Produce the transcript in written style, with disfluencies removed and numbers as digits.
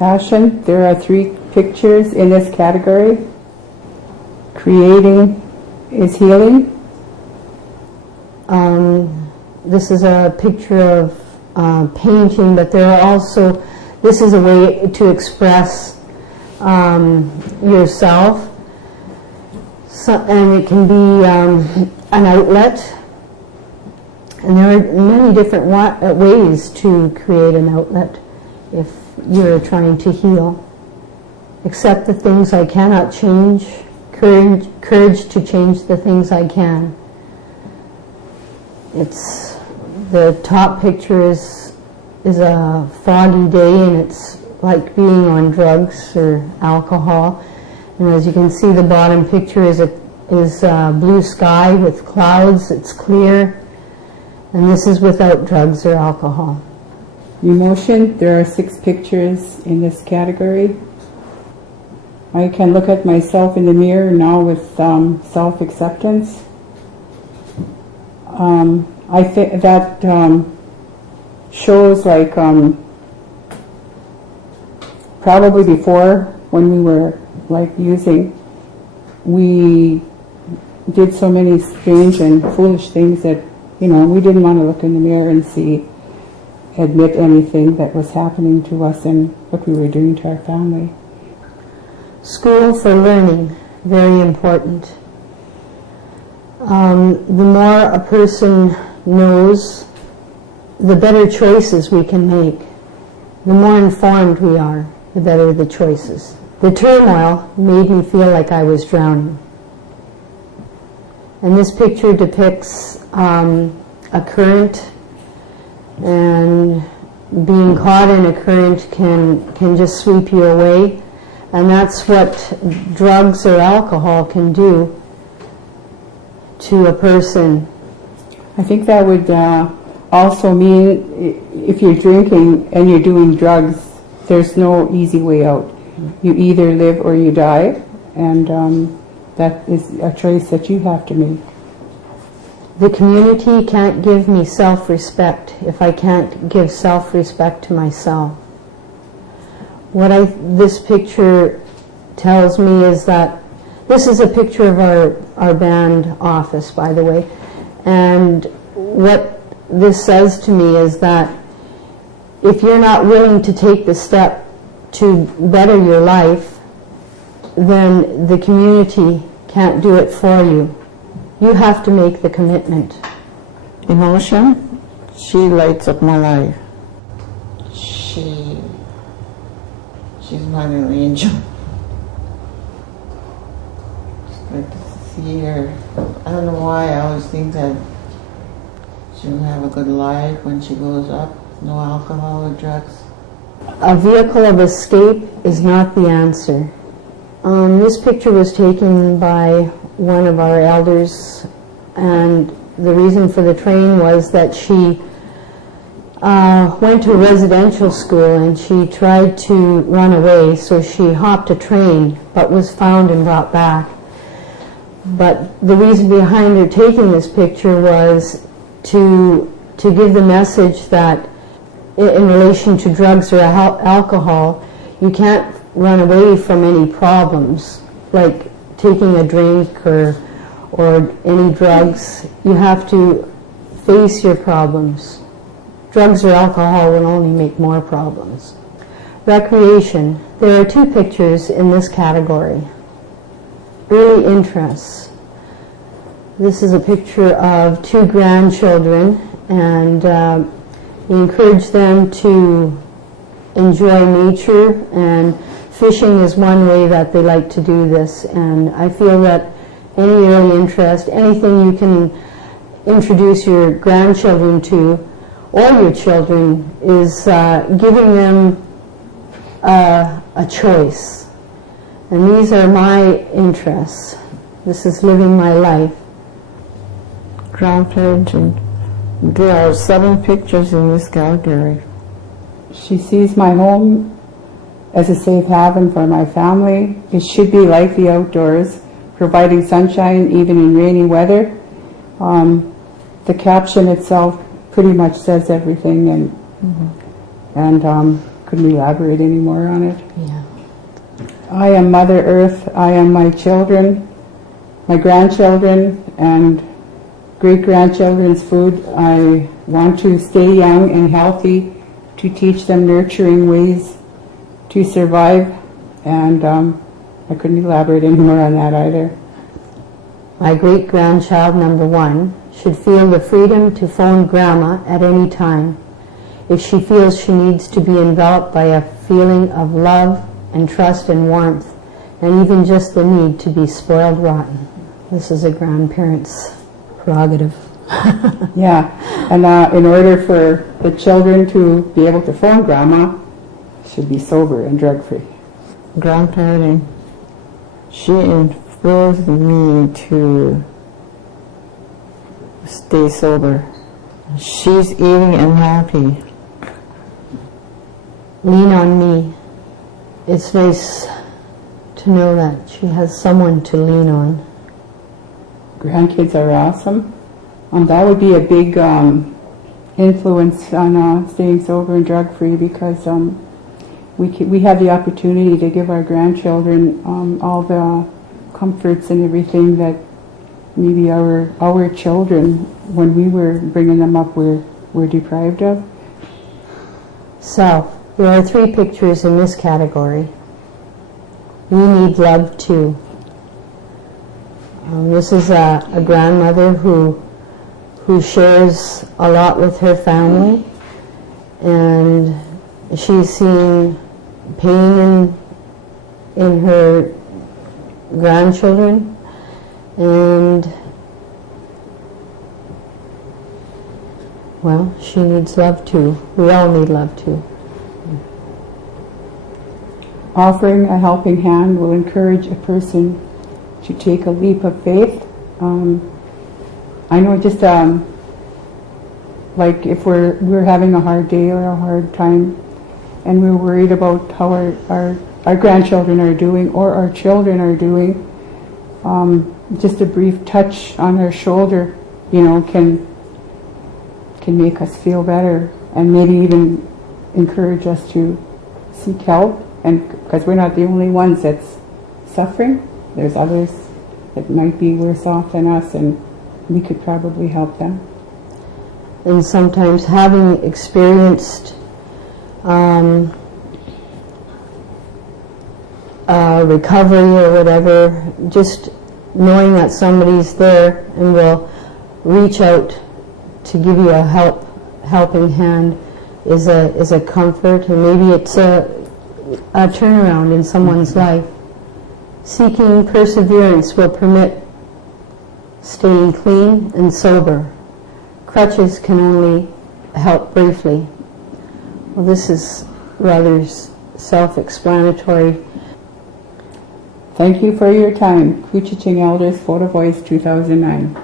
Passion. There are 3 pictures in this category. Creating is healing. This is a picture of painting, but there are also, this is a way to express yourself. So, and it can be an outlet. And there are many different ways to create an outlet if you're trying to heal. Accept the things I cannot change. Courage to change the things I can. It's the top picture is a foggy day, and it's like being on drugs or alcohol. And as you can see, the bottom picture is blue sky with clouds. It's clear, and this is without drugs or alcohol. Emotion. There are 6 pictures in this category. I can look at myself in the mirror now with self-acceptance. I think that shows like probably before, when we were like using, we did so many strange and foolish things that, you know, we didn't want to look in the mirror and admit anything that was happening to us and what we were doing to our family. School for learning, very important. The more a person knows, the better choices we can make. The more informed we are, the better the choices. The turmoil made me feel like I was drowning. And this picture depicts a current, and being caught in a current can just sweep you away. And that's what drugs or alcohol can do to a person. I think that would also mean if you're drinking and you're doing drugs, there's no easy way out. You either live or you die, and that is a choice that you have to make. The community can't give me self-respect if I can't give self-respect to myself. What this picture tells me is that, this is a picture of our band office, by the way, and what this says to me is that if you're not willing to take the step to better your life, then the community can't do it for you. You have to make the commitment. Emotion, she lights up my life. She's my little angel. It's good to see her. I don't know why I always think that she'll have a good life when she grows up. No alcohol or drugs. A vehicle of escape is not the answer. This picture was taken by one of our elders, and the reason for the train was that she went to residential school and she tried to run away, so she hopped a train but was found and brought back. But the reason behind her taking this picture was to give the message that in relation to drugs or alcohol, you can't run away from any problems, like taking a drink or any drugs. You have to face your problems. Drugs or alcohol will only make more problems. Recreation. There are 2 pictures in this category. Early interests. This is a picture of 2 grandchildren, and we encourage them to enjoy nature, and fishing is one way that they like to do this. And I feel that any early interest, anything you can introduce your grandchildren to, or your children, is giving them a choice. And these are my interests. This is living my life. Grandparenting. There are 7 pictures in this category. She sees my home as a safe haven for my family. It should be like the outdoors, providing sunshine even in rainy weather. The caption itself pretty much says everything, and couldn't elaborate any more on it. Yeah. I am Mother Earth. I am my children, my grandchildren, and great-grandchildren's food. I want to stay young and healthy, to teach them nurturing ways to survive, and I couldn't elaborate any more on that either. My great-grandchild number 1 should feel the freedom to phone Grandma at any time if she feels she needs to be enveloped by a feeling of love and trust and warmth, and even just the need to be spoiled rotten. This is a grandparent's prerogative. Yeah, and in order for the children to be able to phone Grandma, should be sober and drug-free. Grandparenting, she influenced me to stay sober. She's eating and happy. Lean on me. It's nice to know that she has someone to lean on. Grandkids are awesome. That would be a big influence on staying sober and drug-free, because we have the opportunity to give our grandchildren all the comforts and everything that maybe our children, when we were bringing them up, were deprived of. So, there are 3 pictures in this category. We need love too. This is a grandmother who shares a lot with her family, and she's seeing pain in her grandchildren, and well, she needs love too. We all need love too. Offering a helping hand will encourage a person to take a leap of faith. I know, just like if we're having a hard day or a hard time, and we're worried about how our grandchildren are doing, or our children are doing, just a brief touch on our shoulder, can make us feel better, and maybe even encourage us to seek help. And because we're not the only ones that's suffering, there's others that might be worse off than us, and we could probably help them. And sometimes having experienced recovery or whatever, just knowing that somebody's there and will reach out to give you a helping hand is a comfort, and maybe it's a turnaround in someone's life. Seeking perseverance will permit staying clean and sober. Crutches can only help briefly. Well, this is rather self-explanatory. Thank you for your time. Couchiching Elders Photo Voice 2009.